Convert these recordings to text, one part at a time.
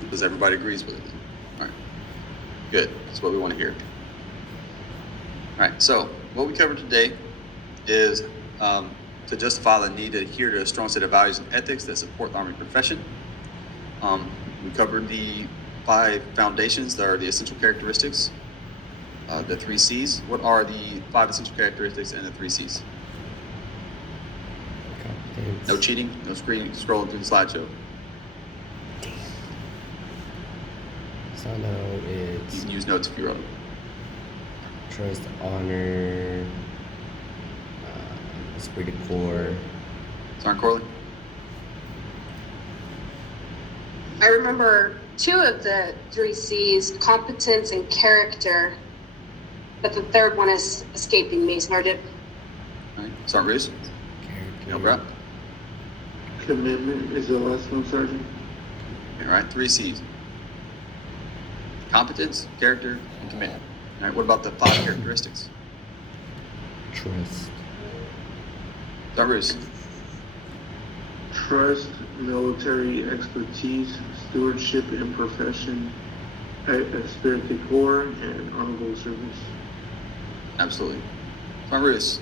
Because everybody agrees with it. All right, good. That's what we want to hear. All right, so what we covered today is to justify the need to adhere to a strong set of values and ethics that support the Army profession. We covered the 5 foundations that are the essential characteristics, the 3 C's. What are the 5 essential characteristics and the 3 C's? Competence. No cheating, no scrolling through the slideshow. So I know You it's can use notes if you wrote them. trust, honor, esprit de corps. Sergeant Corley? I remember 2 of the 3 C's, competence and character, but the third one is escaping me. So I did. All right, Sergeant Reese? Character. No, Brett? Commitment is the last one, Sergeant. All right, 3 C's. Competence, character, and commitment. All right, what about the 5 characteristics? Trust. Sergeant Reese? Trust, military expertise, stewardship in profession, esprit de corps, and honorable service. Absolutely. Sergeant Reese,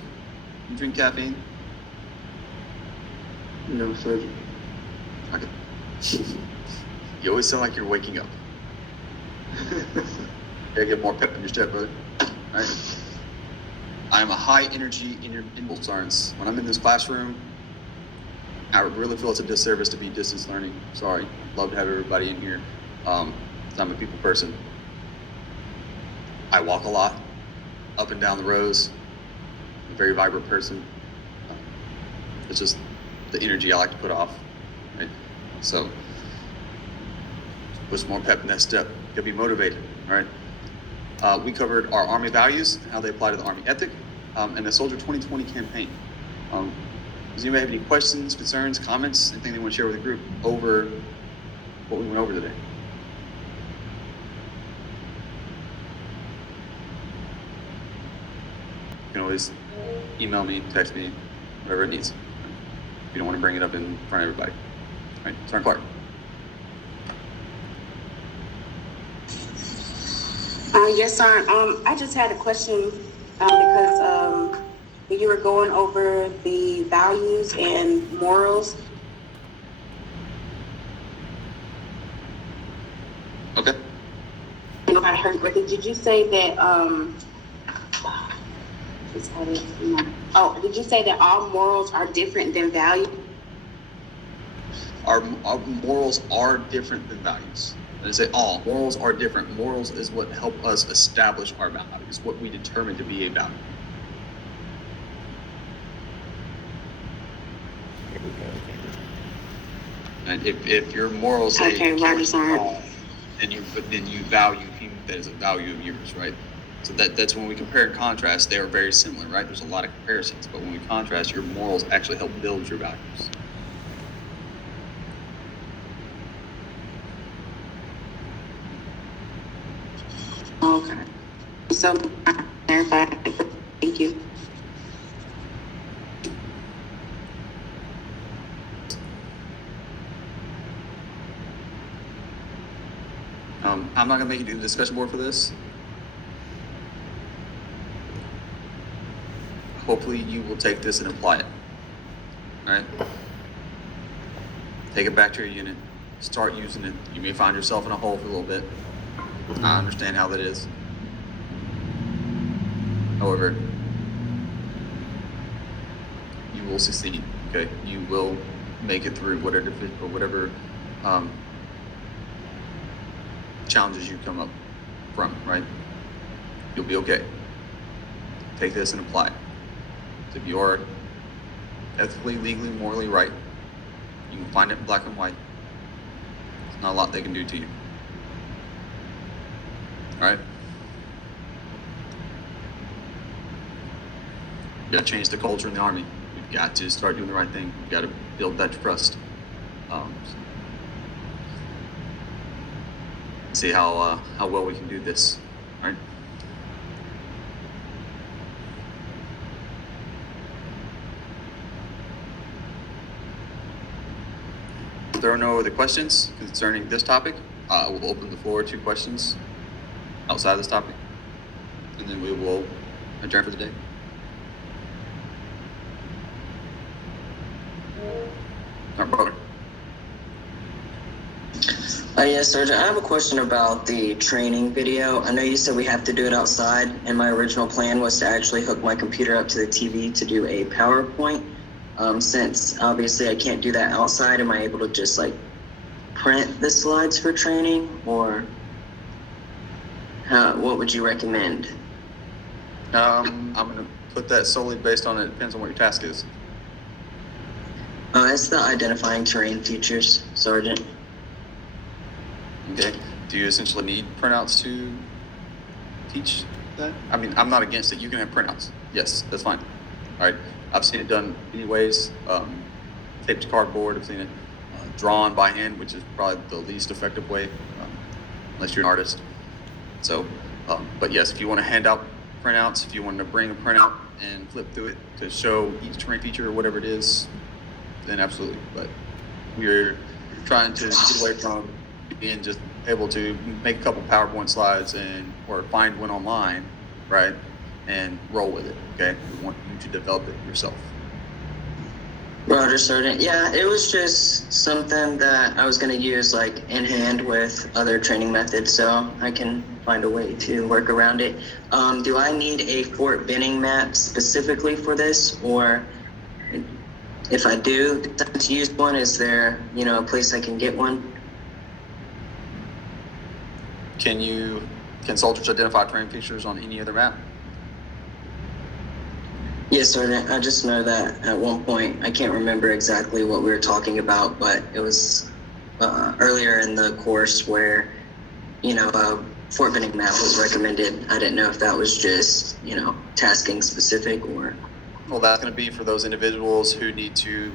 you drink caffeine? No, Sergeant. Okay. You always sound like you're waking up. Gotta get more pep in your step, brother. All right. I am a high energy individual, sergeants. When I'm in this classroom, I really feel it's a disservice to be distance learning. Sorry. Love to have everybody in here. I'm a people person. I walk a lot, up and down the rows. I'm a very vibrant person. It's just the energy I like to put off. Right? So, put some more pep in that step. Gotta be motivated, all right? We covered our Army values and how they apply to the Army ethic, and the Soldier 2020 campaign. Does anybody have any questions, concerns, comments, anything they want to share with the group over what we went over today? You can always email me, text me, whatever it needs. If you don't want to bring it up in front of everybody. All right, Sergeant Clark. Yes, sir. I just had a question because when you were going over the values and morals, Okay. I heard. But did you say that? Did you say that all morals are different than values? Our morals are different than values. I say all. Morals are different. Morals is what help us establish our values, what we determine to be a value. Here we go. And if your morals say Okay, Roger, sir. then you value him, that is a value of yours, right? So that's when we compare and contrast, they are very similar, right? There's a lot of comparisons, but when we contrast, your morals actually help build your values. Okay. So, clarify. Thank you. I'm not gonna make you do the discussion board for this. Hopefully you will take this and apply it. All right? Take it back to your unit. Start using it. You may find yourself in a hole for a little bit. I understand how that is. However, you will succeed. Okay, you will make it through whatever challenges you come up from. Right? You'll be okay. Take this and apply it. So if you are ethically, legally, morally right, you can find it in black and white. There's not a lot they can do to you. All right? We've got to change the culture in the Army. We've got to start doing the right thing. We've got to build that trust. See how well we can do this. All right? If there are no other questions concerning this topic, we'll open the floor to questions outside of this topic, and then we will adjourn for the day. All right, brother. Yes, Sergeant. I have a question about the training video. I know you said we have to do it outside, and my original plan was to actually hook my computer up to the TV to do a PowerPoint. Since obviously I can't do that outside, am I able to just like print the slides for training, or what would you recommend? I'm gonna put that solely based on it depends on what your task is. It's the identifying terrain features, Sergeant. Okay. Do you essentially need printouts to teach that? I mean, I'm not against it. You can have printouts. Yes, that's fine. All right. I've seen it done many ways. Taped to cardboard. I've seen it drawn by hand, which is probably the least effective way, unless you're an artist. So, but yes, if you want to hand out printouts, if you want to bring a printout and flip through it to show each terrain feature or whatever it is, then absolutely. But we're trying to get away from being just able to make a couple PowerPoint slides or find one online, right, and roll with it. Okay, we want you to develop it yourself. Roger, Sergeant. Yeah, it was just something that I was going to use like in hand with other training methods, so I can find a way to work around it. Do I need a Fort Benning map specifically for this, or if I do decide to use one, is there, a place I can get one? Can soldiers identify terrain features on any other map? Yes, Sergeant. I just know that at one point, I can't remember exactly what we were talking about, but it was earlier in the course where, a Fort Benning map was recommended. I didn't know if that was just, tasking specific or... Well, that's going to be for those individuals who need to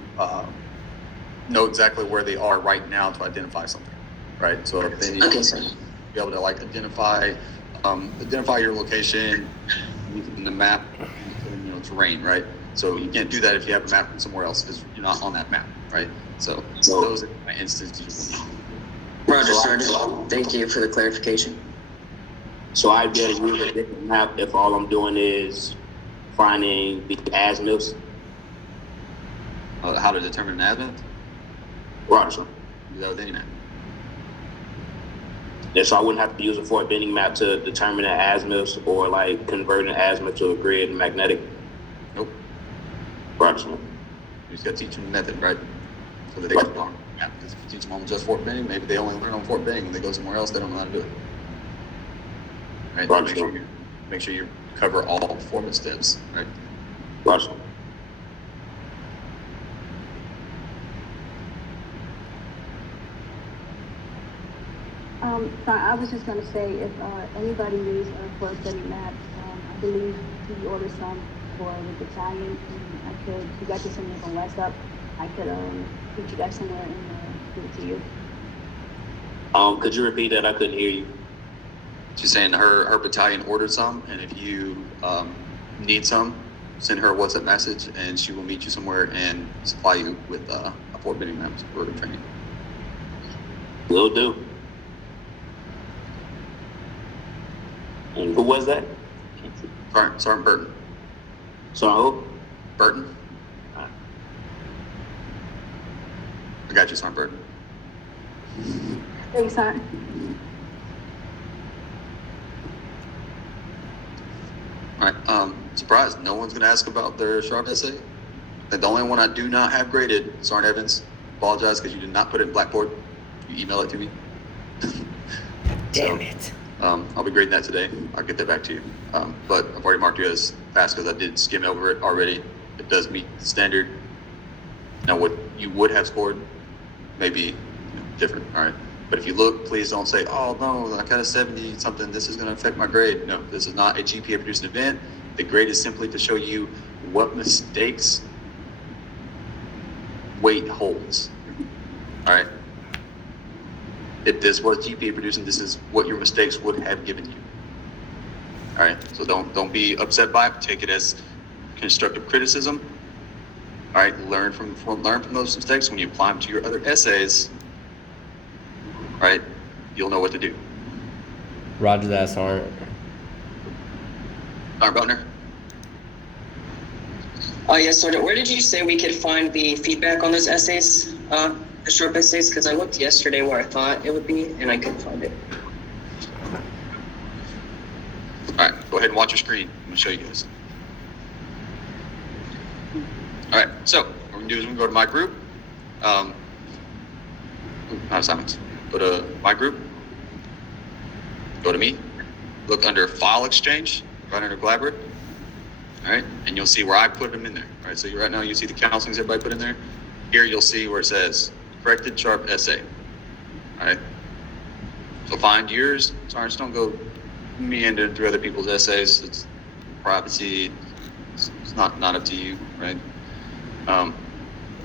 know exactly where they are right now to identify something, right? So if they need to be able to like identify your location in the map, terrain, right? So you can't do that if you have a map from somewhere else because you're not on that map, right? So those are my instances. Roger, Sergeant. Thank you for the clarification. So I'd be able to use a different map if all I'm doing is finding the azimuths. How to determine an azimuth? Roger. Do that with any map. Yeah, so I wouldn't have to use a Fort Benning map to determine an azimuths or like convert an azimuth to a grid and magnetic. Nope. Roger. You just got to teach them the method, right? So that they can learn. Because if you teach them on just Fort Benning, maybe they only learn on Fort Benning. When they go somewhere else, they don't know how to do it. Right? Roger. Make sure you cover all performance steps, right? Roger. So I was just gonna say, if anybody needs a Fort Benning map, I believe he ordered some for the battalion, and you guys can send me from WhatsApp. I could put you guys somewhere and give it to you. Could you repeat that? I couldn't hear you. She's saying her battalion ordered some, and if you need some, send her a WhatsApp message, and she will meet you somewhere and supply you with a Fort Benning map for the training. Will do. And who was that? Sergeant Burton. So Burton? I got you, Sergeant Burton. Thanks, sir. All right. Surprised. No one's going to ask about their Sharp essay. The only one I do not have graded, Sergeant Evans. Apologize because you did not put it in Blackboard. You email it to me. Damn it. I'll be grading that today. I'll get that back to you. But I've already marked you as passed because I did skim over it already. It does meet the standard. Now, what you would have scored may be different. All right. But if you look, please don't say, oh, no, I got a 70 something. This is going to affect my grade. No, this is not a GPA producing event. The grade is simply to show you what mistakes weight holds. All right. If this was GPA producing, this is what your mistakes would have given you. All right. So don't be upset by it. Take it as constructive criticism. All right. Learn from those mistakes when you apply them to your other essays. Right? you'll know what to do. Roger that, Sergeant. All right, Butner? Yes, Sergeant. Where did you say we could find the feedback on those essays, the short essays? Because I looked yesterday where I thought it would be, and I couldn't find it. All right, go ahead and watch your screen. I'm gonna show you guys. All right, so what we're gonna do is we're gonna go to my group. Not assignments. Go to my group. Go to me. Look under file exchange, right under collaborate. All right, and you'll see where I put them in there. All right, so right now you see the counselings everybody put in there. Here you'll see where it says corrected sharp essay. All right, so find yours. Sergeants, don't go meandering through other people's essays. It's privacy. It's not up to you, right?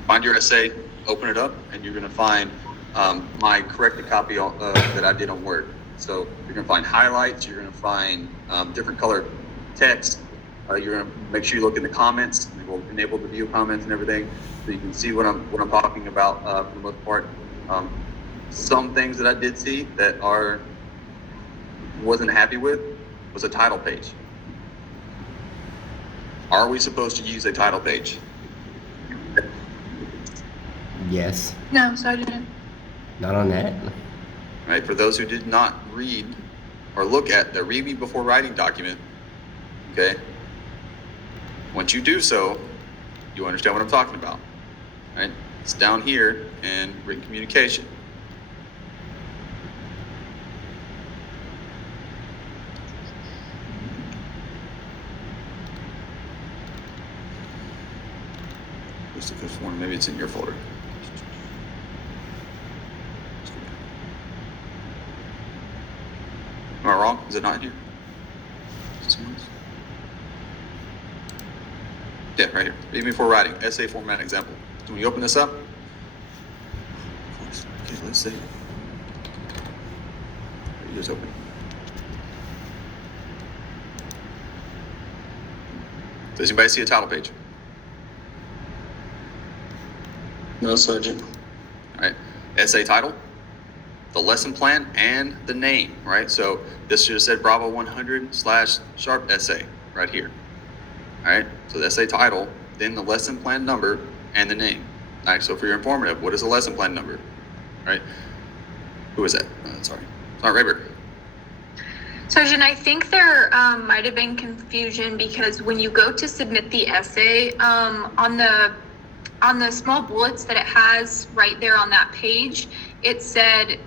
Find your essay, open it up, and you're gonna find my corrected copy that I did on Word. So you're gonna find highlights. You're gonna find different colored text. You're gonna make sure you look in the comments. And we'll enable the view comments and everything, so you can see what I'm talking about for the most part. Some things that I did see that wasn't happy with was a title page. Are we supposed to use a title page? Yes. No, Sergeant. Not on that. Right, for those who did not read or look at the Read Me Before Writing document, okay? Once you do so, you understand what I'm talking about, right? It's down here in written communication. Where's the fifth one? Maybe it's in your folder. Am I wrong? Is it not here? Is this one? Yeah, right here. Read me before writing. Essay format example. So when you open this up, okay, let's see. It is open. Does anybody see a title page? No, Sergeant. All right. Essay title, the lesson plan, and the name, right? So this should have said Bravo 100/sharp essay right here. All right. So the essay title, then the lesson plan number, and the name. All right. So for your informative, what is the lesson plan number? All right. Who is that? Sorry. Rayburg. Sergeant, I think there might have been confusion because when you go to submit the essay, on the small bullets that it has right there on that page, it said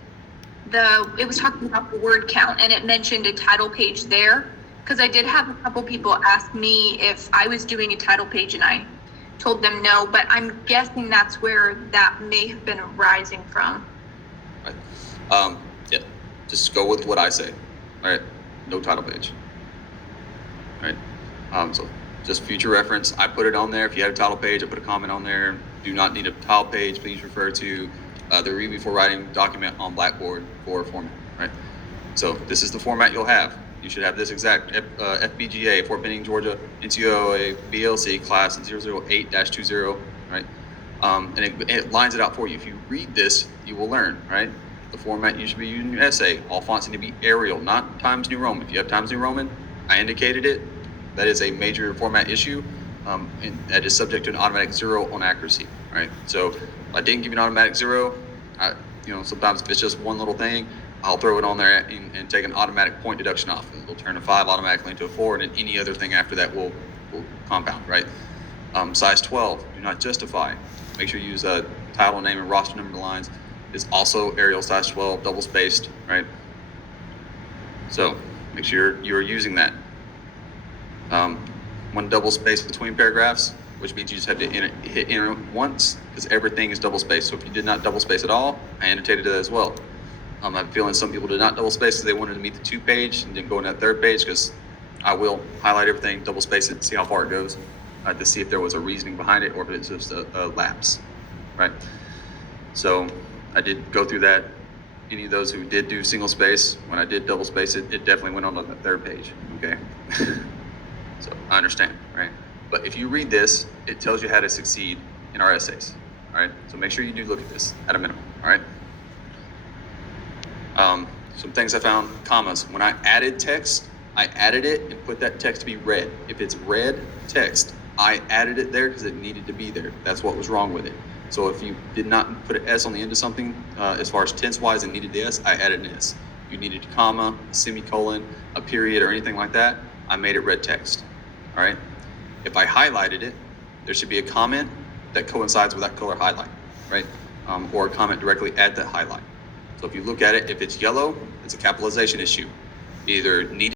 it was talking about the word count, and it mentioned a title page there. Because I did have a couple people ask me if I was doing a title page, and I told them no, but I'm guessing that's where that may have been arising from. Right. Yeah. Just go with what I say. All right. No title page. All right. So just future reference, I put it on there. If you have a title page, I put a comment on there. Do not need a title page. Please refer to the Read Before Writing document on Blackboard for format, right? So this is the format you'll have. You should have this exact FPGA, Fort Benning, Georgia, NCOA, BLC class 008-20, right? And it lines it out for you. If you read this, you will learn, right? The format you should be using in your essay. All fonts need to be Arial, not Times New Roman. If you have Times New Roman, I indicated it. That is a major format issue, and that is subject to an automatic 0 on accuracy, right? So if I didn't give you an automatic 0, sometimes if it's just one little thing, I'll throw it on there and take an automatic point deduction off. It'll turn a 5 automatically into a 4, and then any other thing after that will compound, right? Size 12, do not justify. Make sure you use a title, name, and roster number lines. Is also Arial size 12, double spaced, right? So make sure you're using that. One double space between paragraphs, which means you just have to hit enter once, because everything is double spaced. So if you did not double space at all, I annotated it as well. I have a feeling some people did not double space because they wanted to meet the 2 page and didn't go in that 3rd page, because I will highlight everything, double space it, see how far it goes, to see if there was a reasoning behind it or if it's just a lapse, right? So I did go through that. Any of those who did do single space, when I did double space it, it definitely went on to the 3rd page, okay? So I understand, right? But if you read this, it tells you how to succeed in our essays, all right? So make sure you do look at this at a minimum, all right? Some things I found, commas. When I added text, I added it and put that text to be red. If it's red text, I added it there because it needed to be there. That's what was wrong with it. So if you did not put an S on the end of something, as far as tense-wise and needed the S, I added an S. You needed a comma, a semicolon, a period, or anything like that, I made it red text. All right? If I highlighted it, there should be a comment that coincides with that color highlight, right? Or a comment directly at that highlight. So if you look at it, if it's yellow, it's a capitalization issue. Either needed